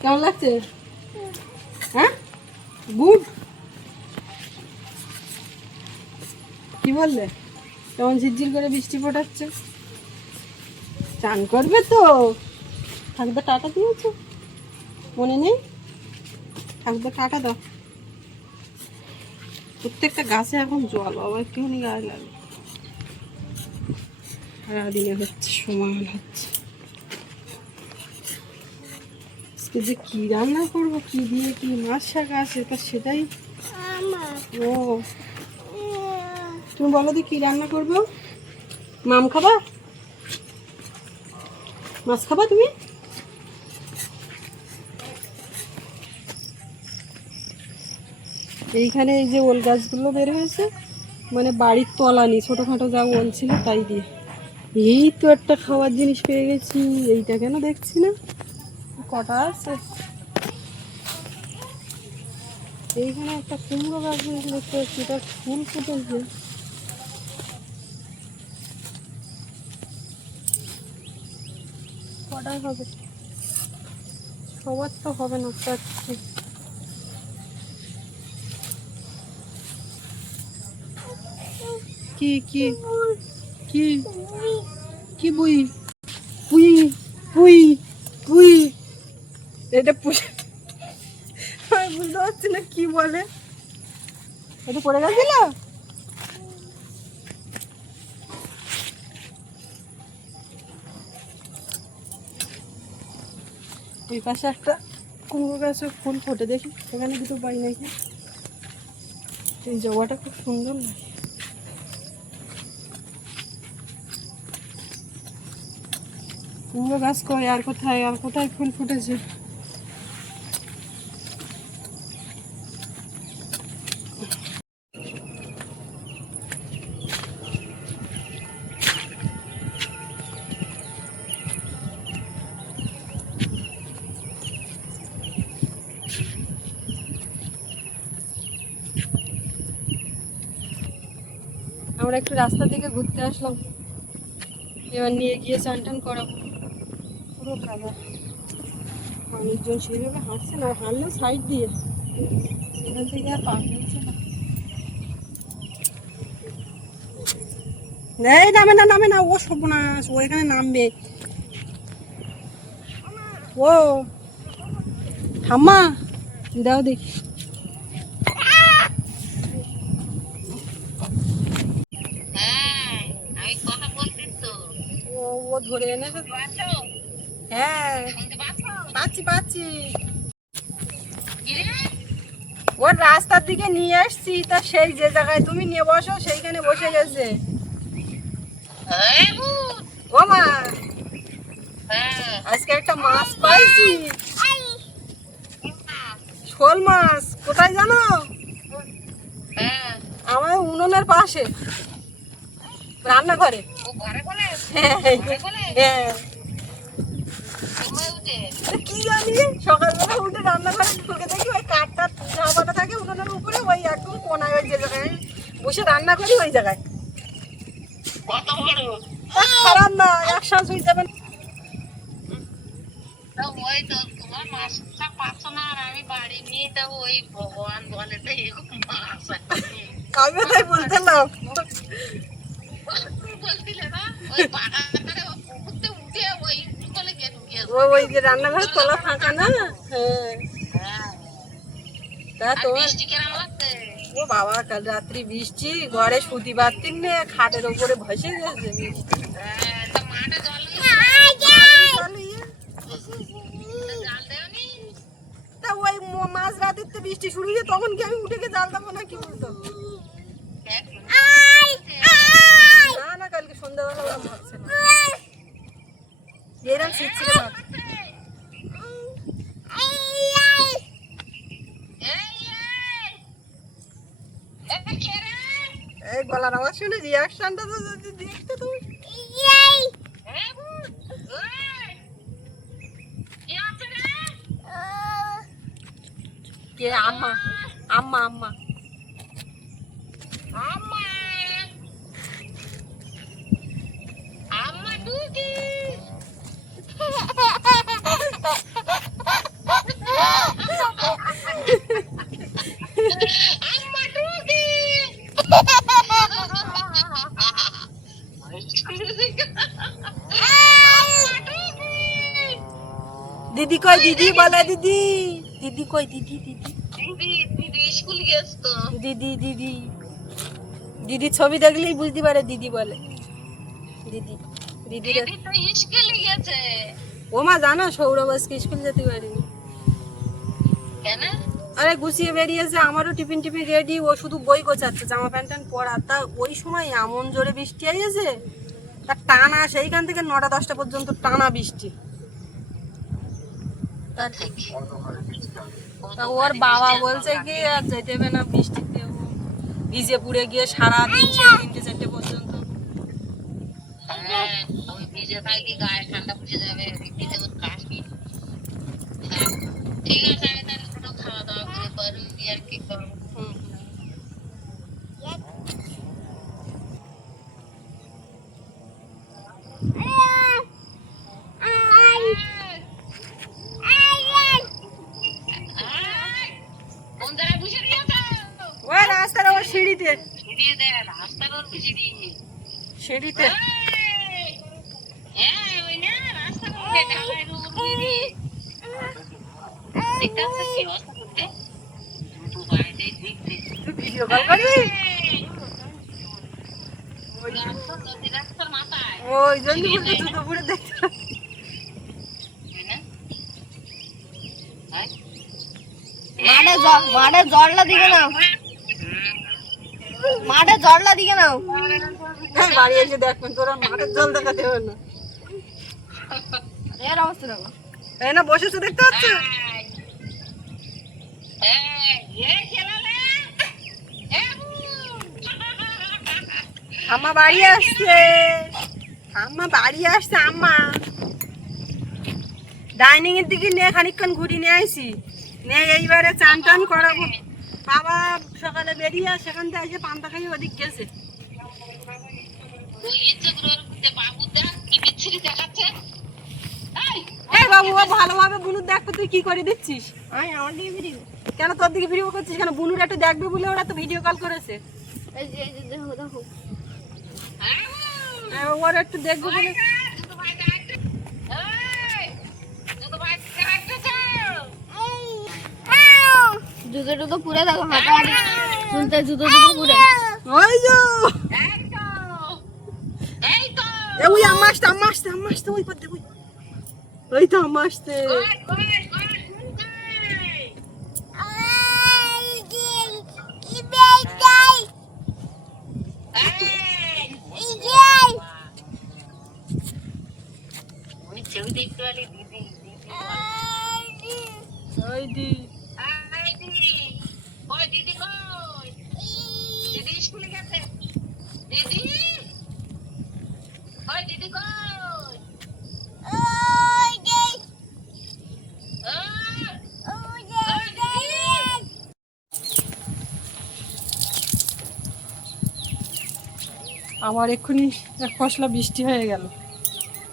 কেমন লাগছে? হ্যাঁ, গুড। কি বললে? কেমন ঝিরঝির করে বৃষ্টি ফোটাচ্ছে? চান করবে তো? ঠাকুরদা টাটা দিয়েছো? মনে নেই? ঠাকুরদা টাটা দাও। প্রত্যেকটা গাছে এখন জল, আবার একটুখানি গায়ে লাগে। সারাদিনে হচ্ছে, সমান হচ্ছে। আজকে যে কি রান্না করবো, কি দিয়ে কি মাছ শাক আছে, তা সেটাই। ও, তুমি বলো তো কি রান্না করবো? মাম খাবা? মাছ খাবা তুমি? এইখানে এই যে ওল গাছগুলো বের হয়েছে, মানে বাড়ির তলানি ছোটোখাটো যা ওল ছিল তাই দিয়ে। এই তো একটা খাওয়ার জিনিস পেয়ে গেছি। এইটা কেন দেখছি না, কটা আছে। এইখানে একটা কুমড়ো গাছ দেখতে পাচ্ছি, এটা ফুল ফুটেছে। কটাই হবে, সবার তো হবে না। চাচ্ছি কি কি কি কি বুই পুই পুই পুই, এটা পুষে আমি বুঝতে পারছি না কি বলে। এটা পড়ে গেছিল। ওই পাশে একটা কুমড়ো গাছে ফুল ফোটে, দেখি এখানে দুটো পাই নাকি। এই জবাটা খুব সুন্দর লাগে। কুমড়ো গাছ কই, আর কোথায় আর কোথায় ফুল ফুটেছে? আমরা একটু রাস্তা থেকে ঘুরতে আসলাম, এবার নিয়ে গিয়ে চান টান করাবো। পুরো কাদা, মানুষজন সেইভাবে হাঁটছে না, হাঁটলেও সাইড দিয়ে, এখান থেকে আর পা ফেলছে না। এই নামে না, নামে না, ও সর্বনাশ, ও এখানে নামবে। ও ঠাম্মা দাও দেখি। ও ধরে এনেছে। হ্যাঁ পাচ্ছি পাচ্ছি, ওর রাস্তার দিকে নিয়ে আসছি, তা সেই যে জায়গায় তুমি নিয়ে বসো সেইখানে বসে গেছে। ও মা, আজকে একটা মাছ পাইছি, শোল মাছ। কোথায় জানো? আমার উনুনের পাশে, রান্নাঘরে। কি জানি, সকালবেলা উঠে রান্নাঘরে ঢুকে দেখি ওই কাঠটা ঝাপাটা থাকে উনুনের উপরে, ওই একদম কোনায়, ওই যে জায়গায় বসে রান্না করি ওই জায়গায়। খারাপ না, এক শ্বাস হয়ে যাবেন। আমিও তাই বলছিলাম। ওই যে রান্নাঘরের তলা ফাঁকা না। হ্যাঁ, তা তোমার ও বাবা, কাল রাত্রি বৃষ্টি, ঘরে সুতি বাতিন নিয়ে খাটের উপরে ভসে গেছে। তা ওই মাঝ রাতের তো বৃষ্টি শুরু হয়ে, তখন কি আমি উঠে গিয়ে জাল দেবো না? কি বলতো না না, কালকে সন্ধ্যাবেলা ওরা ভাবছে না, এরকম শীত ছিল না। এই গলার আওয়াজ শুনে রিয়াকশনটা তো যদি দেখতে তুমি। কে? আম্মা আম্মা আম্মা আম্মা আম্মা টুকি কই দিদি বলে দিদি, দিদি কই দিদি, দিদি দিদি স্কুল গেছে তো। দিদি দিদি দিদি ছবি দেখলেই বুঝতে পারে দিদি বলে। দিদি দিদি দিদি তো স্কুল গেছে। ও মা জানো সৌরভ আজকে স্কুল যেতে পারেনি। কেন? আরে গুছিয়ে বেরিয়েছে, আমারও টিফিন টিফিন রেডি, ও শুধু বই গোছাচ্ছে জামা প্যান্ট ট্যান্ট পরা। তা ওই সময় এমন জোরে বৃষ্টি হয়েছে, তা টানা সেইখান থেকে 9টা-10টা পর্যন্ত টানা বৃষ্টি। তা ওর বাবা বলছে কি আর যেতে হবে না বৃষ্টিতে, ও ভিজে পুড়ে গিয়ে সারাদিন সেই 3টে-4টে পর্যন্ত। হ্যাঁ, ওই ভিজে থাকলে গায়ে ঠান্ডা পড়ে যাবে, ভিজে ওর কাশি। হ্যাঁ, ঠিক আছে, আমি তাহলে একটু খাওয়া দাওয়া করে পারবি আর কি করবো। কোন জায়গায় বসে দিয়েছ? ওই রাস্তার ওর সিঁড়িতে, সিঁড়ি দে, রাস্তার ওর সিঁড়ি। সিঁড়িতে। হ্যাঁ, ওই না রাস্তার উপরে ঢালাইয়ের উপর সিঁড়ি। দেখতে পাচ্ছ কি অবস্থা করতে? দুটো বাড়িতে দেখতে। তুই ভিডিও কল করিস? রাস্তার মাথায়। ওই জন্য বলছি জুতো পরে দেখতে। মাঠে জলটা দিকে নাও, মাঠে জলটা দিকে নাও। হ্যাঁ, বাড়ি এসে দেখবেন তোরা মাঠের জল দেখাতে হবে না। এর অবস্থা দেখো। এই না বসেছে দেখতে পাচ্ছ? আম্মা বাড়ি আসছে, আম্মা বাড়ি আসছে। আম্মা ডাইনিং এর দিকে নিয়ে খানিকক্ষণ ঘুরি নিয়ে আইছি, নিয়ে এইবারে চান টান করাবো। বাবা সকালে বেরিয়ে সেখান থেকে এসে পান্তা খাইয়ে ওদিক গেছে। এই বাবু, ও ভালোভাবে বুনুর দেখো, তুই কি করে দিচ্ছিস? আমি আমার দিকে ভিডিও, কেন তোর দিকে ভিডিও করছিস কেন? বুনুর একটু দেখবে বলে ওরা তো ভিডিও কল করেছে। এই যে দেখো দেখো। ওর একটু দেখবে বলে। জুতো টুতো পুরে দেখো, হাঁটাহাঁটি চলতে জুতো টুতো পুরে। ওই যে ওই আম্মা আসতে, আম্মা আসতে, আম্মা আসতে, ওই পথে ওই, ওই তো আম্মা আসতে। ছবি দেখতে পারি দিদি, ওই দি ওই দিদি কই? দিদি স্কুলে গেছে। দিদি, ওই দিদি কই? আমার এক্ষুনি এক পশলা বৃষ্টি হয়ে গেল,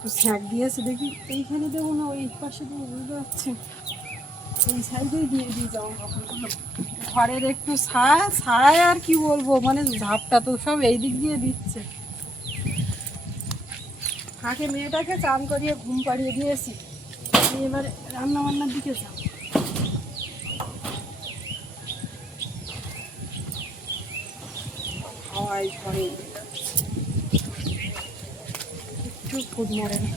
তো ছ্যাঁক দিয়েছে দেখি। এইখানে দেবো না ওই পাশে দেবো, বুঝতে পারছি এই সাইডেই দিয়ে দিয়ে যাবো। ঘরের একটু ছায়া ছায়া আর কি বলবো, মানে ঝাপটা তো সব এই দিক দিয়ে দিচ্ছে। ফাঁকে মেয়েটাকে চান করিয়ে ঘুম পাড়িয়ে দিয়েছি, এবার রান্না বান্নার দিকে যাও। হাওয়াই ঘরে একটু ফুট মরে না।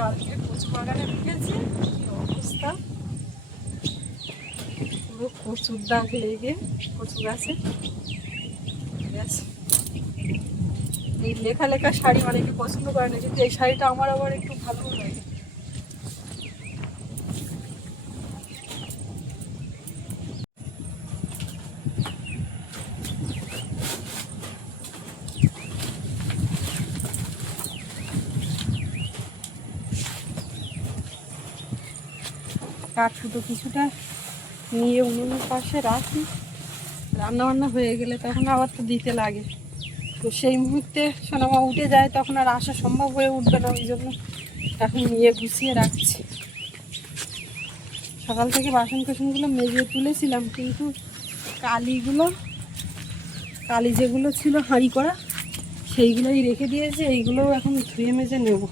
কালকে কচু বাগানে ঢুকেছি, কি অবস্থা, পুরো কচুর দাগ লেগে কচু গাছে। এই লেখা লেখা শাড়ি অনেকে পছন্দ করে না, কিন্তু এই শাড়িটা আমার আবার একটু ভালো লাগে। কাঠ শুধু কিছুটা নিয়ে উনুনের পাশে রাখি, রান্না বান্না হয়ে গেলে তখন আবার তো দিতে লাগে। তো সেই মুহূর্তে সোনামা উঠে যায়, তখন আর আসা সম্ভব হয়ে উঠবে না, ওই জন্য এখন নিয়ে গুছিয়ে রাখছি। সকাল থেকে বাসন কোসনগুলো মেজে তুলেছিলাম, কিন্তু কালি যেগুলো ছিল হাঁড়ি করা সেইগুলোই রেখে দিয়েছে। এইগুলোও এখন ধুয়ে মেজে নেব,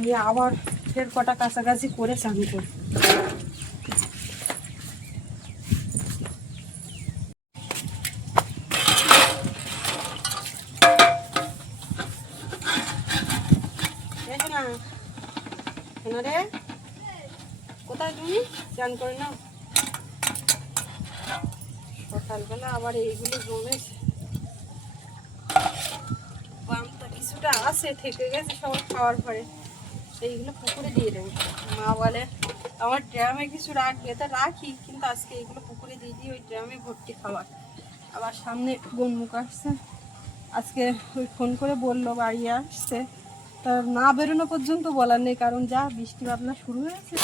নিয়ে আবার ফের কটা কাছাকাছি করে চান করি। রে কোথায় তুমি? চান করে নাও। সকালবেলা আবার এইগুলো জমেছে, বামটা কিছুটা আছে থেকে গেছে সবার খাওয়ার পরে, এইগুলো পুকুরে দিয়ে দেবো। মা বলে আমার ড্রামে কিছু রাখবে, তা রাখি, কিন্তু আজকে এইগুলো পুকুরে দিয়ে দিই, ওই ড্রামে ভর্তি খাবার। আবার সামনে বনমুখ আসছে, আজকে ওই ফোন করে বললো বাড়ি আসছে, তা না বেরোনো পর্যন্ত বলার নেই, কারণ যা বৃষ্টি বাদলা শুরু হয়েছে।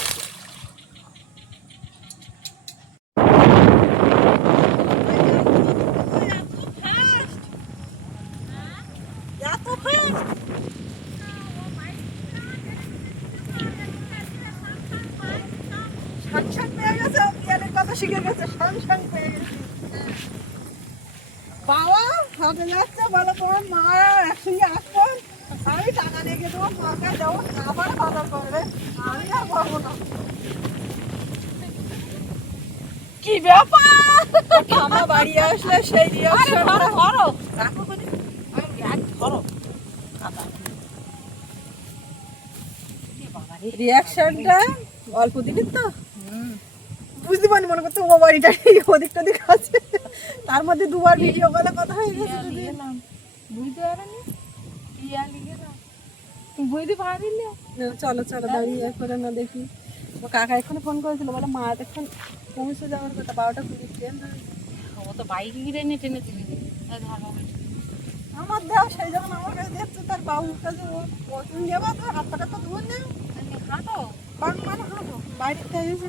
শিখে গেছে, বাবা হাতে যাচ্ছে, বলো তোমার মা একসঙ্গে আসবো, আমি টাকা রেখে দেবো, মাকে দেবো, আবার বাজার করবে, আমি আর করবো না। কি ব্যাপার, আমার বাড়ি আসলে সেই রিয়াকশনটা অল্প দিনের তো বুঝতে পারি, মনে করতে ও বাড়িটা ওদিক টোদিক আছে, তার মধ্যে দুবার ভিডিও কলে কথা হয়ে গেছে। বুঝতে পারেনি বুঝতে পারিনি। চলো চলো দাঁড়িয়ে করে না দেখি। ও কাকা এখানে ফোন করেছিল, বলে মা এখন পৌঁছে যাওয়ার কথা, 12টা 20 ট্রেন ধরেছে। ও তো বাইক গিরে নিয়ে টেনে দিলি আমার দেওয়া সেই যখন আমার কাছে দেখছে, তার বাবুর কাছে ও তুমি যাবা তো হাত পাটা তো ধুয়ে নেও, হাঁটো বাং মানে হাঁটো বাইরে থেকে এসে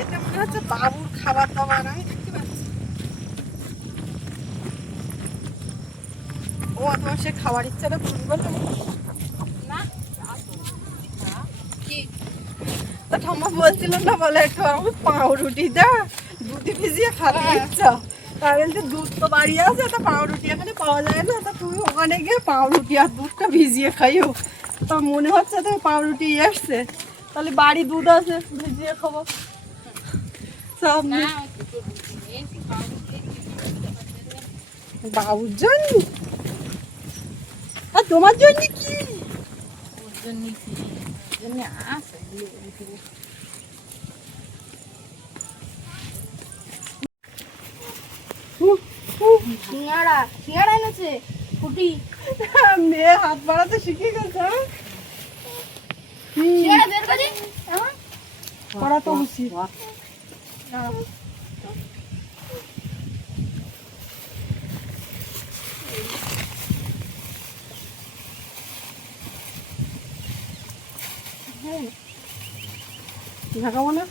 এটা মনে হচ্ছে বাবুর খাবার দাবার, আমি দেখতে পাচ্ছি। ও তোমার সে খাবার ইচ্ছাটা পূরণ করলো না কি? তা ঠাম্মা বলছিলাম না, বলে একটু আমার পাউরুটি দা, দুধে ভিজিয়ে খাতে ইচ্ছা। তার বলছে দুধ তো বাড়ি আছে, তা পাউরুটি এখানে পাওয়া যায় না, তা তুমি ওখানে গিয়ে পাউরুটি আর দুধটা ভিজিয়ে খাইও। তা মনে হচ্ছে তুমি পাউরুটি আসছে, তাহলে বাড়ি দুধ আছে, ভিজিয়ে খাবো সব। বাবুর জন্য আর তোমার জন্য কি? ওর জন্য আছে সিঙ্গাড়া এনেছে ফুটি, মেয়ে হাত বাড়াতে শিখে গেছে। সিঙ্গাড়া বের করে করা তো উচিত। ঢাকাবো না,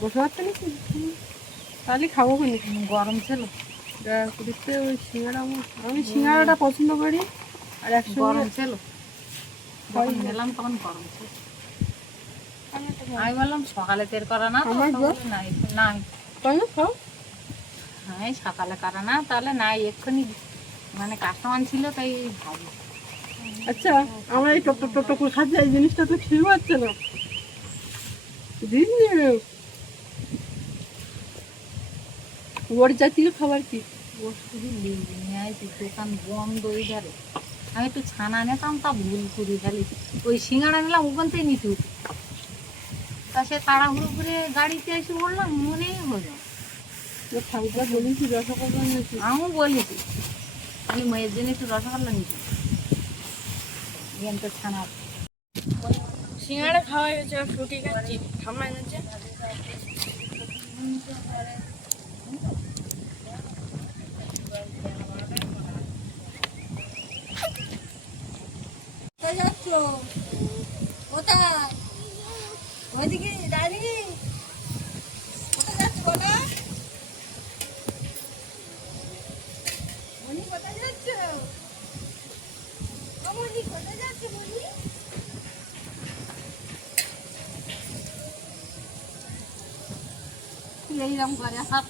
বসে পারতে নাকি, তাহলে খাবো কিনি। গরম ছিল দেখতে ওই সিঙ্গাড়া, আমি সিঙ্গাড়াটা পছন্দ করি, আর একসঙ্গে গরম ছিল, যখন গেলাম তখন গরম ছিল। আমি বললাম সকালে তেল করা না তো, আমার তখন নাই নাই তাই না খাও। হ্যাঁ সকালে করা না, তাহলে নাই এক্ষুনি মানে কাস্টমার ছিল তাই ভালো। আচ্ছা আমরা এই টক টক টক টক করে খাচ্ছি, এই জিনিসটা তো খেয়ে পাচ্ছে না দিন। ওর জাতীয় খাবার কি? ও শুধু লিখবে নিয়ে আসি, দোকান বন্ধ ওই ধারে। আমি একটু ছানা নিতাম, তা ভুল করে ফেলি, ওই সিঙ্গাড়া নিলাম ওখান থেকে নিতে হতো। তা সে তাড়াহুড়ো করে গাড়িতে এসে বললাম মনেই হলো। ঠাকুরটা বলি কি রসগোল্লা নিয়েছি, আমিও বলেছি আমি মেয়ের জন্য একটু রসগোল্লা নিতে, তো ছানা সিঙ্গাড়া খাওয়া হয়েছে, ফুটি খাচ্ছি, ঠাম্মা এনেছে। কোথায় যাচ্ছ? কোথায়? ওইদিকে দাঁড়িয়ে কোথায় যাচ্ছ বলো? মনি কোথায় যাচ্ছ? ও মনি কোথায় যাচ্ছ মনি? এইরকম করে হাত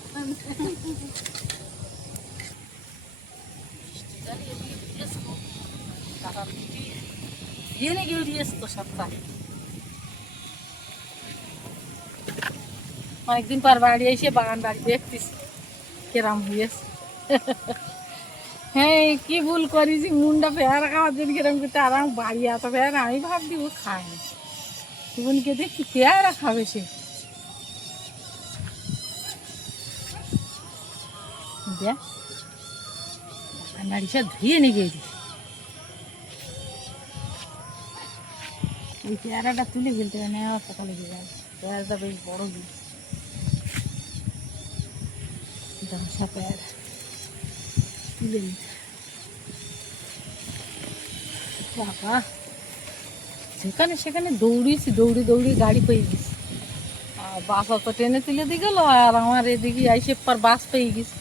এনে গিয়ে দিয়েছে তো সপ্তাহে অনেকদিন পর বাড়ি এসে বাগান বাড়ি দেখতিস কেরাম হয়েছে। হ্যাঁ কি ভুল করেছি, মুন্ডা পেয়ারা খাওয়ার জন্য কিরম করতে আর বাড়ি এত পেয়ারা আমি ভাবছি ও খায় না, বোনকে দেখছি পেয়ারা খাবে সে। দেখ বাগান বাড়ি সব ধুয়ে নিয়ে গিয়েছি, ওই পেয়ারাটা তুলে ফেলতে হবে না, সকালে গিয়ে যাবে পেয়ারাটা বেশ বড় দিই দশা পেয়ারা তুলে নিতে। বাবা যেখানে সেখানে দৌড়িয়েছি, দৌড়ে দৌড়ে গাড়ি পেয়ে গেছি, আর বাস অত ট্রেনে তুলে দিয়ে গেলো আর আমার এদিকে আইসে পর বাস পেয়ে গেছি,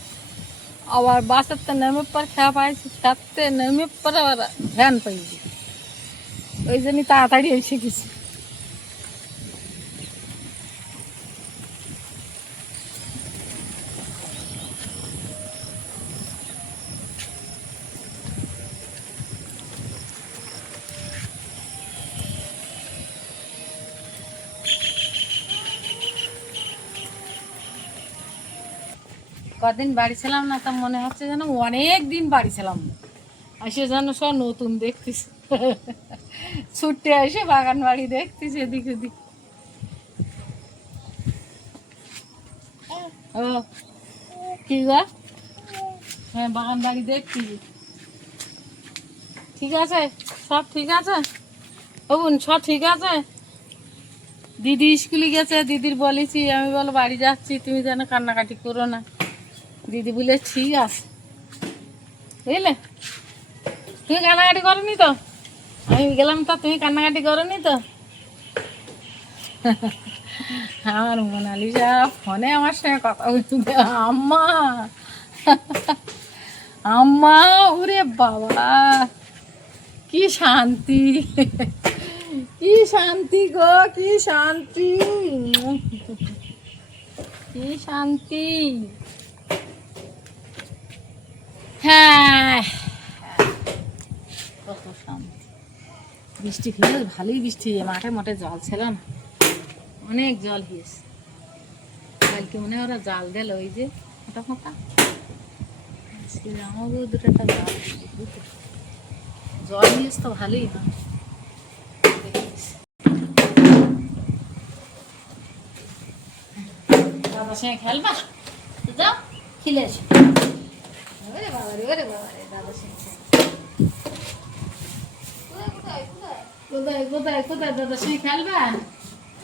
আবার বাসের তো নেমে পর খেয়া পাইছি, খেতে নেমে পর আবার ভ্যান পেয়ে গেছি, ওই জন্যই তাড়াতাড়ি এসে গেছি। কদিন বাড়ি ছিলাম না, তা মনে হচ্ছে যেন অনেক দিন বাড়ি ছিলাম, এসে যেন সব নতুন দেখতিস, ছুটে এসে বাগান বাড়ি দেখতিস এদিক ওদিক। ও কি গো? হ্যাঁ বাগান বাড়ি দেখছি, ঠিক আছে সব ঠিক আছে, ও বোন সব ঠিক আছে। দিদি স্কুলে গেছে, দিদির বলেছি আমি বলো বাড়ি যাচ্ছি, তুমি যেন কান্নাকাটি করো না। দিদি বলে ঠিক আছে, বুঝলে তুমি কান্নাকাটি করনি তো, আমি গেলাম তো তুমি কান্নাকাটি করনি তো। আমার মোনালিসা ফোনে আমার সঙ্গে কথা বলতে, আম্মা আম্মা ওরে বাবা কি শান্তি, কি শান্তি গো, কি শান্তি, কি শান্তি। হ্যাঁ কত শান্তি, বৃষ্টি খেলে ভালোই বৃষ্টি, মাঠে মাঠে জল ছিল না, অনেক জল হয়েছে কালকে মনে হয় ওরা জাল দিল, ওই যে ফোঁটা ফোঁটা আমাকেও দুটো একটা জাল জল নিয়েছে তো ভালোই হয়। দাদার সঙ্গে খেলবা যাও, খেলে এসো। ওরে বাবা রে, ওরে বাবা রে, দাদার সঙ্গে কোথায় কোথায় কোথায় দাদার সঙ্গে খেলবা,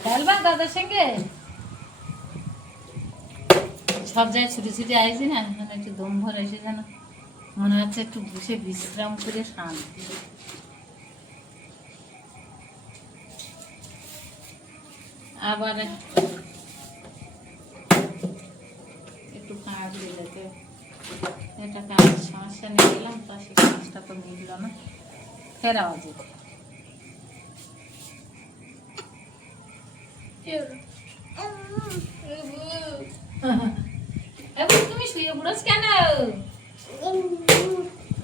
খেলবা দাদার সঙ্গে। সব জায়গায় ছুটে ছুটে আইছি না, মানে একটু দম ভরে এসে যেন মনে হচ্ছে একটু বসে বিশ্রাম করে শান্তি। আবার একটু ফাঁক দিলে এটা কাজের সমস্যা নিয়ে গেলাম, তা সে কাজটা তো মিলল না, ফেরাও যেত। তুমি শুয়ে পড়োস কেন?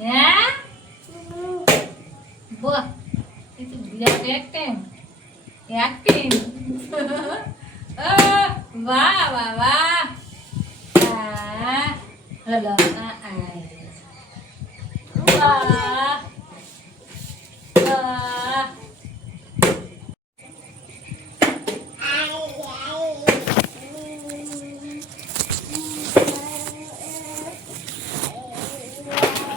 হ্যাঁ বাহ এই তো বিরাট অ্যাক্টিং, অ্যাক্টিং বাহ বাহ বাহ, হ্যালো বাহ